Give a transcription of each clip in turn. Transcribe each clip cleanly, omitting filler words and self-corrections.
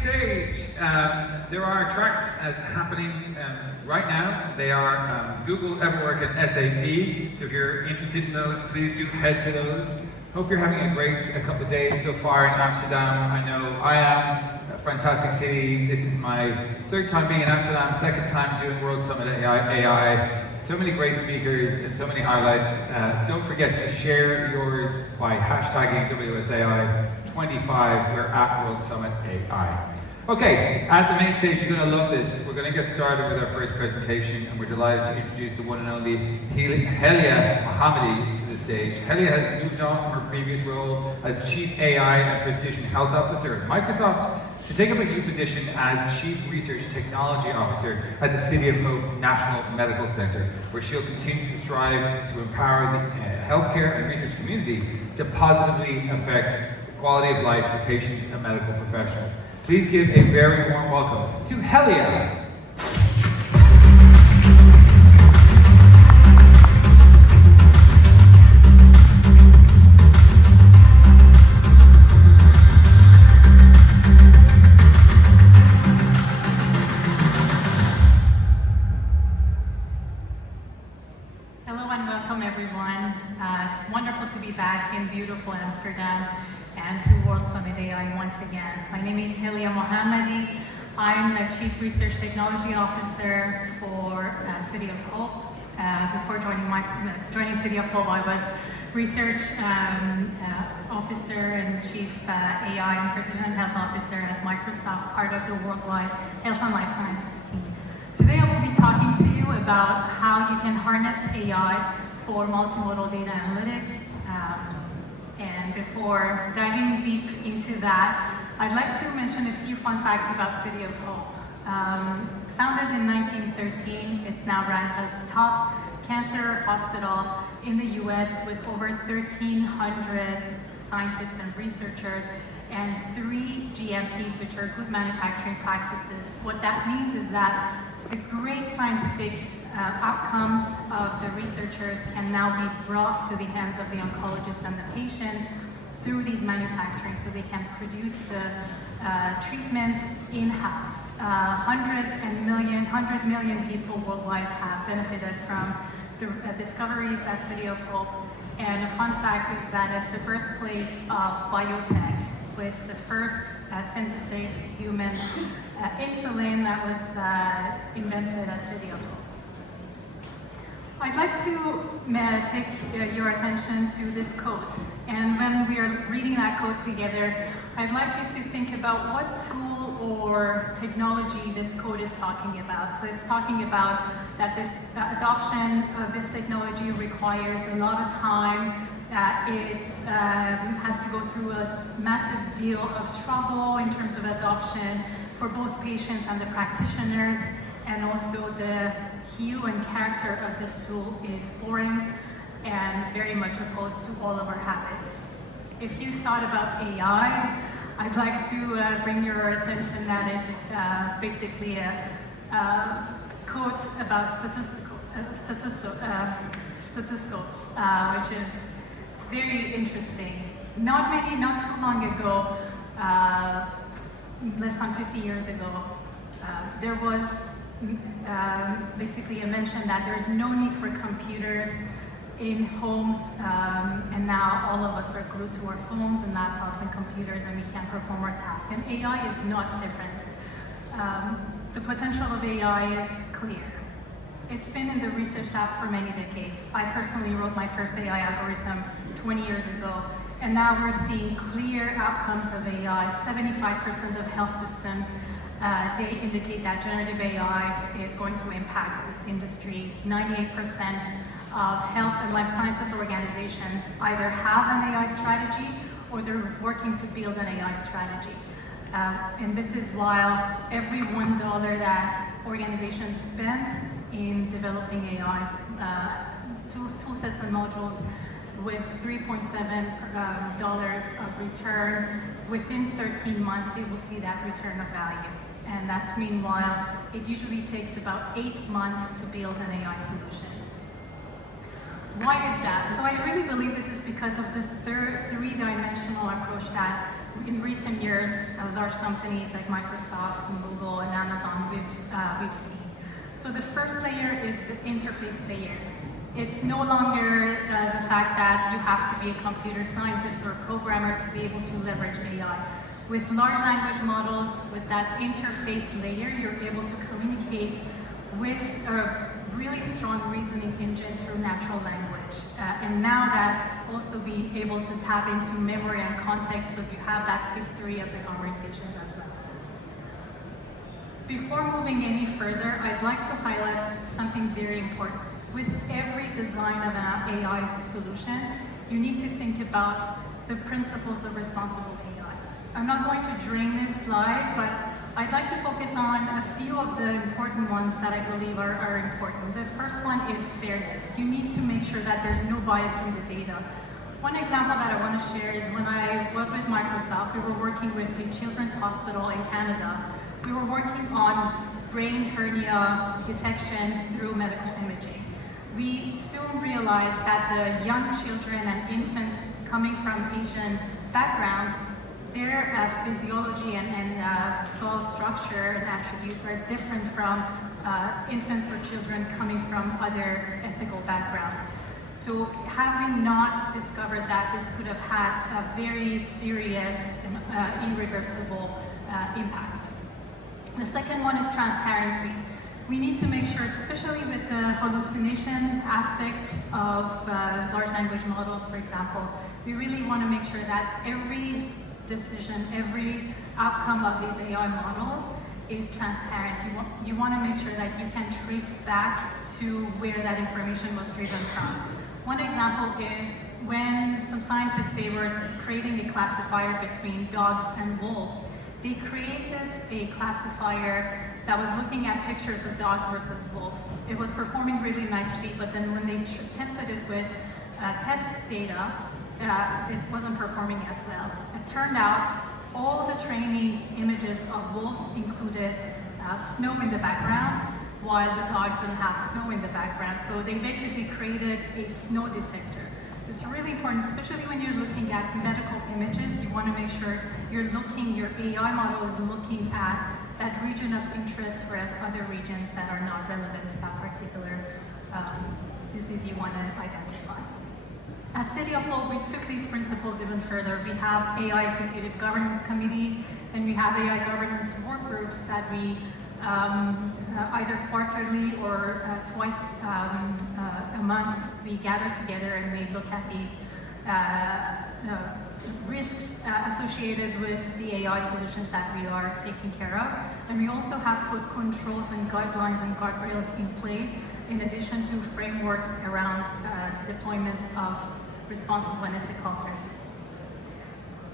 stage. There are tracks happening right now. They are Google, Everwork, and SAP. So if you're interested in those, please do head to those. Hope you're having a couple of days so far in Amsterdam. I know I am. A fantastic city. This is my third time being in Amsterdam, second time doing World Summit AI. So many great speakers and so many highlights. Don't forget to share yours by hashtagging WSAI25. We're at World Summit AI. Okay, at the main stage, you're going to love this. We're going to get started with our first presentation, and we're delighted to introduce the one and only Helia Mohammadi to the stage. Helia has moved on from her previous role as Chief AI and Precision Health Officer at Microsoft to take up a new position as Chief Research Technology Officer at the City of Hope National Medical Center, where she'll continue to strive to empower the healthcare and research community to positively affect the quality of life for patients and medical professionals. Please give a very warm welcome to Helia. It's wonderful to be back in beautiful Amsterdam and to World Summit AI once again. My name is Helia Mohammadi. I'm a Chief Research Technology Officer for City of Hope. Before joining City of Hope, I was Research Officer and Chief AI and Precision Health Officer at Microsoft, part of the worldwide Health and Life Sciences team. Today I will be talking to you about how you can harness AI for multimodal data analytics. And before diving deep into that, I'd like to mention a few fun facts about City of Hope. Founded in 1913, it's now ranked as top cancer hospital in the US with over 1,300 scientists and researchers and 3 GMPs, which are good manufacturing practices. What that means is that the great scientific outcomes of the researchers can now be brought to the hands of the oncologists and the patients through these manufacturing, so they can produce the treatments in-house. 100 million people worldwide have benefited from the discoveries at City of Hope. And a fun fact is that it's the birthplace of biotech, with the first synthesis human insulin that was invented at City of Hope. I'd like to take your attention to this quote. And when we are reading that quote together, I'd like you to think about what tool or technology this quote is talking about. So it's talking about that this adoption of this technology requires a lot of time, that it has to go through a massive deal of trouble in terms of adoption for both patients and the practitioners, and also the hue and character of this tool is foreign and very much opposed to all of our habits. If you thought about AI, I'd like to bring your attention that it's basically a quote about stethoscopes, which is very interesting. Not too long ago, less than 50 years ago, there was basically a mention that there's no need for computers in homes, and now all of us are glued to our phones and laptops and computers, and we can't perform our tasks. And AI is not different. The potential of AI is clear. It's been in the research labs for many decades. I personally wrote my first AI algorithm 20 years ago, and now we're seeing clear outcomes of AI. 75% of health systems, they indicate that generative AI is going to impact this industry. 98% of health and life sciences organizations either have an AI strategy or they're working to build an AI strategy. And this is while every $1 that organizations spend in developing AI tool sets and modules, with $3.7 of return, within 13 months they will see that return of value. And that's meanwhile, it usually takes about 8 months to build an AI solution. Why is that? So I really believe this is because of the three-dimensional approach that in recent years, large companies like Microsoft and Google and Amazon, we've seen. So the first layer is the interface layer. It's no longer the fact that you have to be a computer scientist or programmer to be able to leverage AI. With large language models, with that interface layer, you're able to communicate with a really strong reasoning engine through natural language. And now that's also being able to tap into memory and context, so you have that history of the conversations as well. Before moving any further, I'd like to highlight something very important. With every design of an AI solution, you need to think about the principles of responsible AI. I'm not going to drain this slide, but I'd like to focus on a few of the important ones that I believe are important. The first one is fairness. You need to make sure that there's no bias in the data. One example that I want to share is when I was with Microsoft, we were working with the Children's Hospital in Canada. We were working on brain hernia detection through medical imaging. We soon realized that the young children and infants coming from Asian backgrounds, their physiology and skull structure and attributes are different from infants or children coming from other ethical backgrounds. So having not discovered that, this could have had a very serious and irreversible impact. The second one is transparency. We need to make sure, especially with the hallucination aspect of large language models, for example, we really want to make sure that every decision, every outcome of these AI models is transparent. You want to make sure that you can trace back to where that information was driven from. One example is when some scientists, they were creating a classifier between dogs and wolves. They created a classifier that was looking at pictures of dogs versus wolves. It was performing really nicely, but then when they tested it with test data, it wasn't performing as well. It turned out all the training images of wolves included snow in the background, while the dogs didn't have snow in the background. So they basically created a snow detector. So it's really important, especially when you're looking at medical images, you want to make sure your AI model is looking at that region of interest, whereas other regions that are not relevant to that particular disease you want to identify. At City of Hope, we took these principles even further. We have AI Executive Governance Committee, and we have AI governance work groups that we either quarterly or twice a month, we gather together and we look at these risks associated with the AI solutions that we are taking care of. And we also have put controls and guidelines and guardrails in place, in addition to frameworks around deployment of responsible and ethical principles.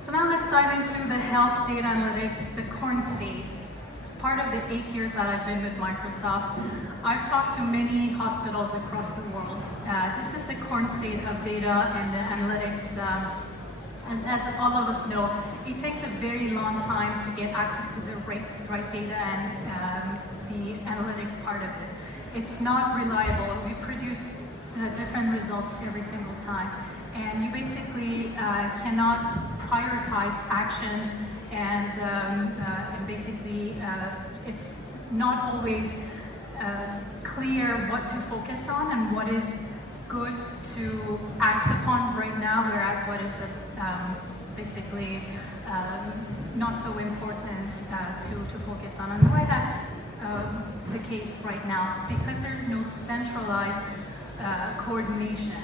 So now let's dive into the health data analytics, the current state. As part of the 8 years that I've been with Microsoft, I've talked to many hospitals across the world. This is the current state of data and the analytics. And as all of us know, it takes a very long time to get access to the right data and the analytics part of it. It's not reliable. We produce different results every single time. And you basically cannot prioritize actions, and basically it's not always clear what to focus on and what is good to act upon right now, whereas what is basically not so important to focus on. And why that's the case right now? Because there's no centralized coordination.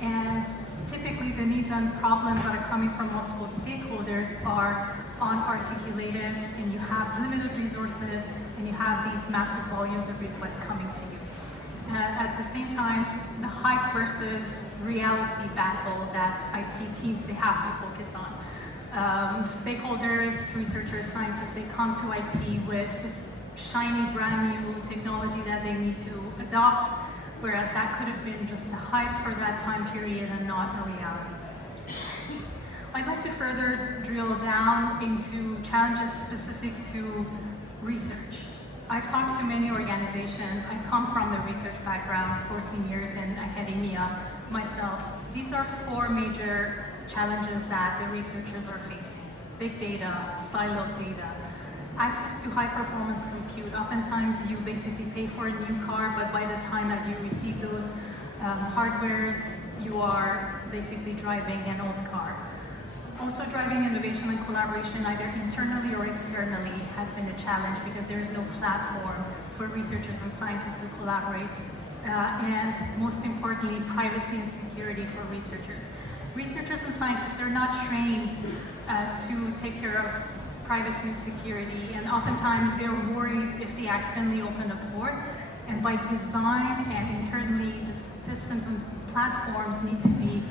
And typically the needs and problems that are coming from multiple stakeholders are unarticulated, and you have limited resources, and you have these massive volumes of requests coming to you. At the same time, the hype versus reality battle that IT teams, they have to focus on. Stakeholders, researchers, scientists, they come to IT with this shiny, brand new technology that they need to adopt, whereas that could have been just a hype for that time period and not a reality. I'd like to further drill down into challenges specific to research. I've talked to many organizations. I come from the research background, 14 years in academia myself. These are 4 major challenges that the researchers are facing. Big data, siloed data, access to high performance compute. Oftentimes you basically pay for a new car, but by the time that you receive those hardwares, you are basically driving an old car. Also, driving innovation and collaboration either internally or externally has been a challenge because there is no platform for researchers and scientists to collaborate. And most importantly, privacy and security for researchers. Researchers and scientists are not trained to take care of privacy and security, and oftentimes they're worried if they accidentally open a port. And by design and inherently, the systems and platforms need to be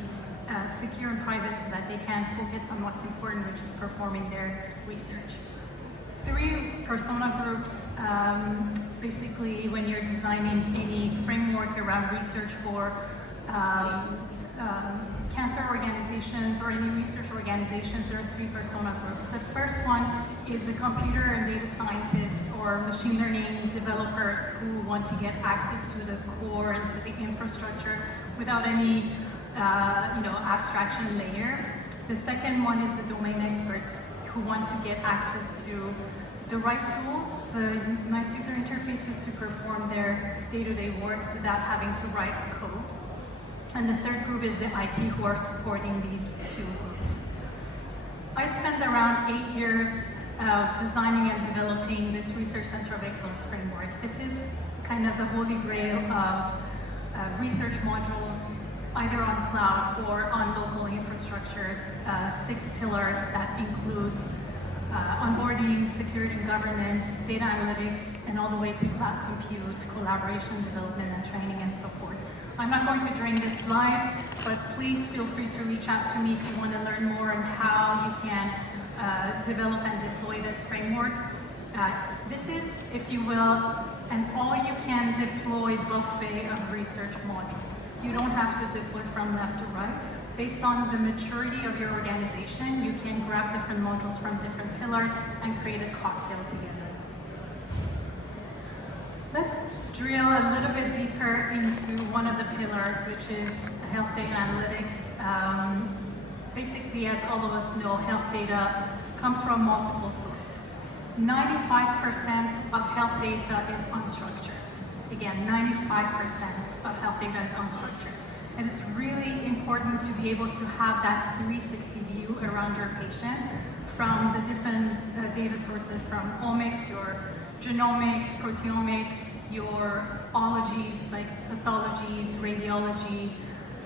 secure and private so that they can focus on what's important, which is performing their research. 3 persona groups, basically when you're designing any framework around research for cancer organizations or any research organizations, there are 3 persona groups. The first one is the computer and data scientists or machine learning developers who want to get access to the core and to the infrastructure without any abstraction layer. The second one is the domain experts who want to get access to the right tools, the nice user interfaces to perform their day-to-day work without having to write code. And the third group is the IT who are supporting these 2 groups. I spent around 8 years designing and developing this Research Center of Excellence framework. This is kind of the holy grail of research modules, either on cloud or on local infrastructures, 6 pillars that includes onboarding, security and governance, data analytics, and all the way to cloud compute, collaboration, development, and training and support. I'm not going to drain this slide, but please feel free to reach out to me if you want to learn more on how you can develop and deploy this framework. This is, if you will, an all-you-can-deploy buffet of research modules. You don't have to deploy from left to right. Based on the maturity of your organization, you can grab different modules from different pillars and create a cocktail together. Let's drill a little bit deeper into one of the pillars, which is health data analytics. Basically, as all of us know, health data comes from multiple sources. 95% of health data is unstructured. Again, 95% of health data is unstructured. And it's really important to be able to have that 360 view around your patient from the different data sources, from omics, your genomics, proteomics, your ologies like pathologies, radiology,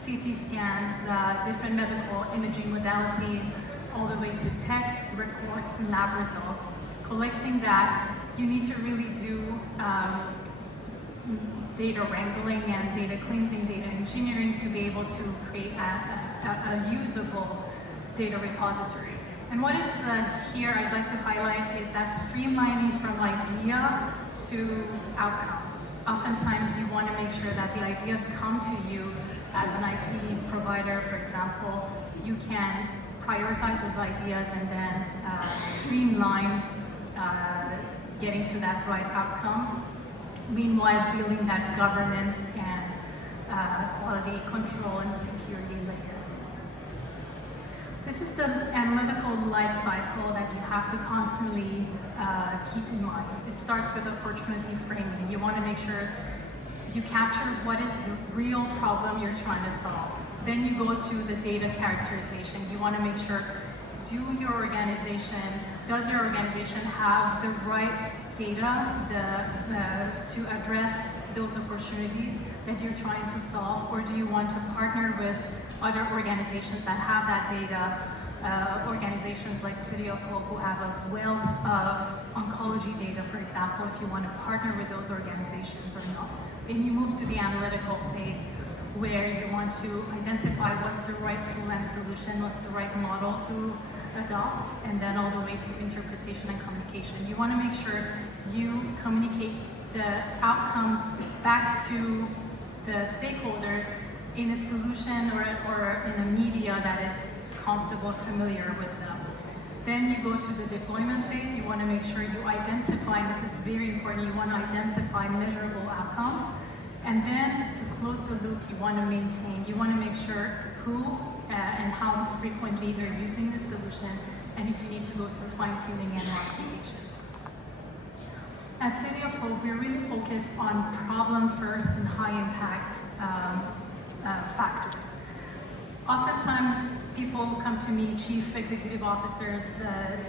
CT scans, different medical imaging modalities, all the way to text, reports, and lab results. Collecting that, you need to really do data wrangling and data cleansing, data engineering to be able to create a usable data repository. And what is here I'd like to highlight is that streamlining from idea to outcome. Oftentimes you want to make sure that the ideas come to you as an IT provider, for example. You can prioritize those ideas and then streamline getting to that right outcome. Meanwhile, building that governance and quality control and security layer. This is the analytical life cycle that you have to constantly keep in mind. It starts with opportunity framing. You want to make sure you capture what is the real problem you're trying to solve. Then you go to the data characterization. You want to make sure, does your organization have the right data to address those opportunities that you're trying to solve, or do you want to partner with other organizations that have that data, organizations like City of Hope who have a wealth of oncology data, for example, if you want to partner with those organizations or not. Then you move to the analytical phase where you want to identify what's the right tool and solution, what's the right model to adopt, and then all the way to interpretation and communication. You want to make sure you communicate the outcomes back to the stakeholders in a solution or in a media that is comfortable, familiar with them. Then you go to the deployment phase. You want to make sure you identify, and this is very important, you want to identify measurable outcomes. And then to close the loop, you want to maintain, you want to make sure who and how frequently they're using the solution, and if you need to go through fine-tuning and modifications. At City of Hope, we're really focused on problem first and high-impact factors. Oftentimes, people come to me, chief executive officers,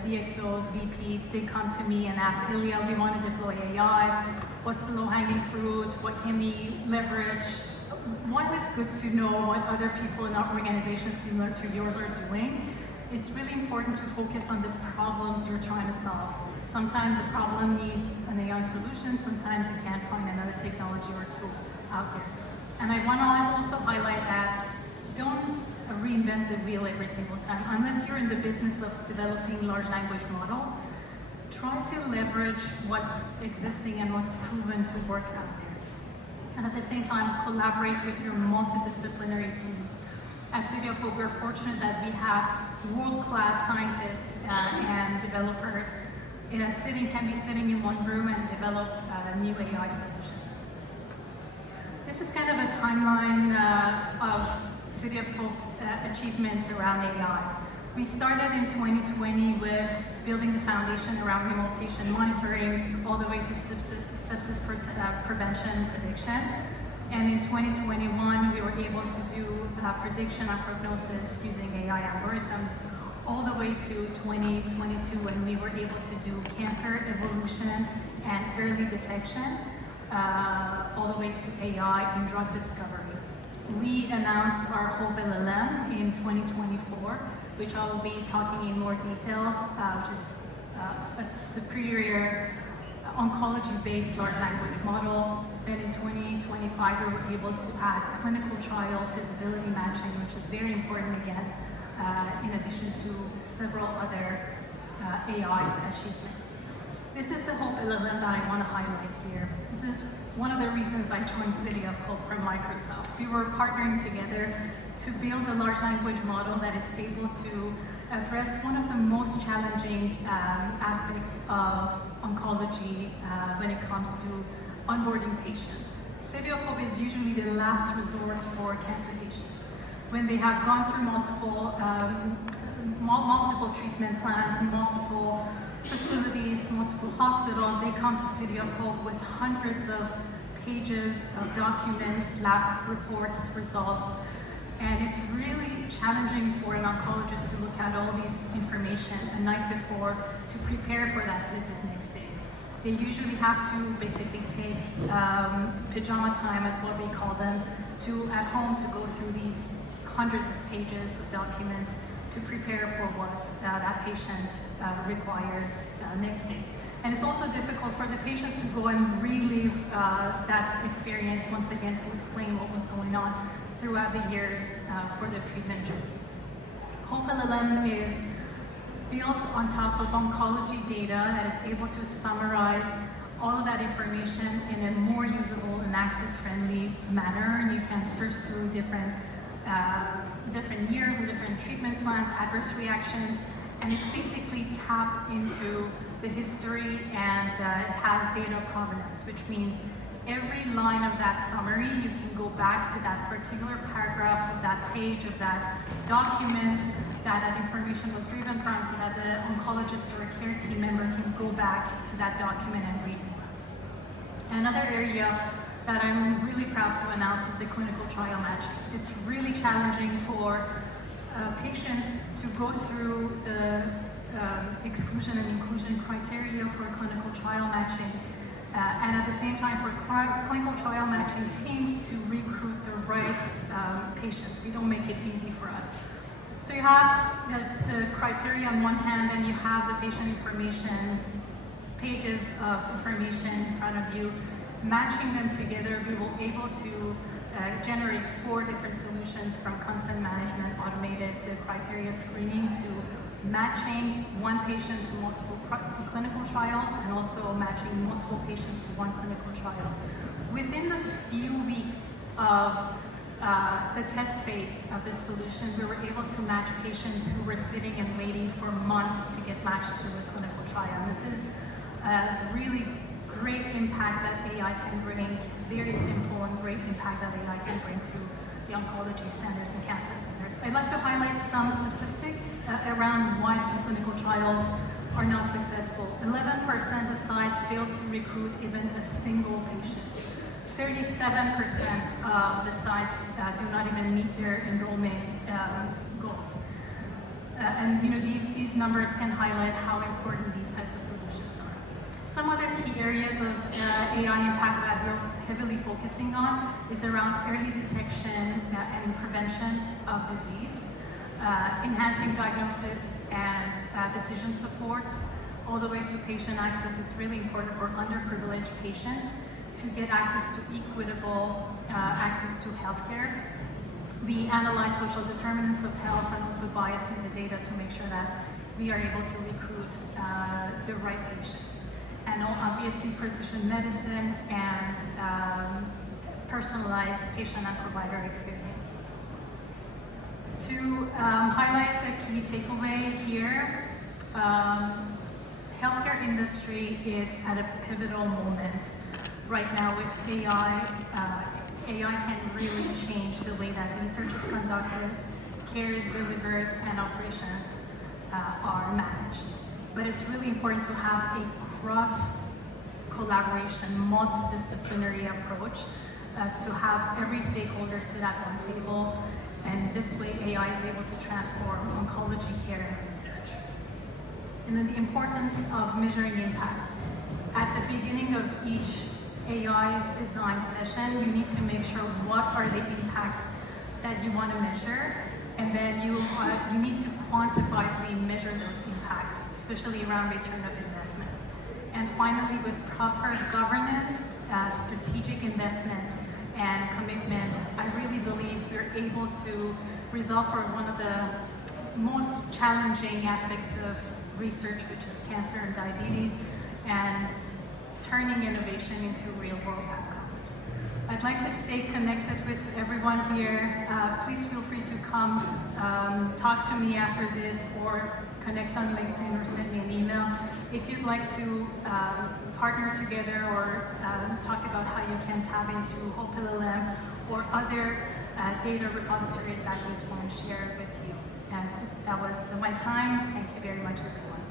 CXOs, VPs, they come to me and ask, Helia, we want to deploy AI. What's the low-hanging fruit? What can we leverage? One, it's good to know what other people in our organizations similar to yours are doing. It's really important to focus on the problems you're trying to solve. Sometimes the problem needs an AI solution, sometimes you can't find another technology or tool out there. And I want to also highlight that don't reinvent the wheel every single time. Unless you're in the business of developing large language models, try to leverage what's existing and what's proven to work out there. And at the same time, collaborate with your multidisciplinary teams. At City of Hope, we're fortunate that we have world-class scientists and developers can be sitting in one room and develop new AI solutions. This is kind of a timeline of City of Hope achievements around AI. We started in 2020 with building the foundation around remote patient monitoring all the way to sepsis prevention and prediction. And in 2021, we were able to do prediction and prognosis using AI algorithms all the way to 2022 when we were able to do cancer evolution and early detection all the way to AI in drug discovery. We announced our Hope LLM in 2024, which I will be talking in more details, which is a superior oncology-based large language model. Then in 2025, we were able to add clinical trial feasibility matching, which is very important again, in addition to several other AI achievements. This is the Hope LLM that I want to highlight here. This is one of the reasons I joined City of Hope from Microsoft. We were partnering together to build a large language model that is able to address one of the most challenging aspects of oncology when it comes to onboarding patients. City of Hope is usually the last resort for cancer patients. When they have gone through multiple treatment plans, multiple facilities, multiple hospitals, they come to City of Hope with hundreds of pages of documents, lab reports, results, and it's really challenging for an oncologist to look at all these information a night before to prepare for that visit next day. They usually have to basically take pajama time, is what we call them, at home to go through these hundreds of pages of documents to prepare for what that patient requires next day. And it's also difficult for the patients to go and relive that experience once again to explain what was going on throughout the years for the treatment journey. Hope LLM is built on top of oncology data that is able to summarize all of that information in a more usable and access-friendly manner, and you can search through different years and different treatment plans, adverse reactions, and it's basically tapped into the history and it has data provenance, which means every line of that summary, you can go back to that particular paragraph of that page of that document that information was driven from, so that the oncologist or a care team member can go back to that document and read it. Another area that I'm really proud to announce is the clinical trial matching. It's really challenging for patients to go through the exclusion and inclusion criteria for clinical trial matching, and at the same time for clinical trial matching teams to recruit the right patients. We don't make it easy for us. So you have the criteria on one hand, and you have the patient information, pages of information in front of you. Matching them together, we were able to generate 4 different solutions, from consent management, automated the criteria screening, to matching one patient to multiple clinical trials, and also matching multiple patients to one clinical trial. Within a few weeks of the test phase of this solution, we were able to match patients who were sitting and waiting for months to get matched to a clinical trial. And this is a really great impact that AI can bring, very simple and great impact that AI can bring to the oncology centers and cancer centers. I'd like to highlight some statistics around why some clinical trials are not successful. 11% of sites fail to recruit even a single patient. 37% of the sites do not even meet their enrollment goals. And these numbers can highlight how important these types of solutions are. Some other key areas of AI impact that we're heavily focusing on is around early detection and prevention of disease, enhancing diagnosis and decision support, all the way to patient access is really important for underprivileged patients to get access to equitable access to healthcare. We analyze social determinants of health and also bias in the data to make sure that we are able to recruit the right patients. And obviously precision medicine and personalized patient and provider experience. To highlight the key takeaway here, healthcare industry is at a pivotal moment right now with AI. AI can really change the way that research is conducted, care is delivered, and operations are managed. But it's really important to have a cross-collaboration, multidisciplinary approach to have every stakeholder sit at one table, and this way AI is able to transform oncology care and research. And then the importance of measuring impact. At the beginning of each AI design session, you need to make sure what are the impacts that you want to measure, and then you need to quantifiably measure those impacts, especially around return of investment. And finally, with proper governance, strategic investment, and commitment, I really believe we're able to resolve for one of the most challenging aspects of research, which is cancer and diabetes, and turning innovation into real-world outcomes. I'd like to stay connected with everyone here. Please feel free to come talk to me after this, or connect on LinkedIn, or send me an email. If you'd like to partner together or talk about how you can tap into Hope LLM or other data repositories that we can share with you. And that was my time. Thank you very much, everyone.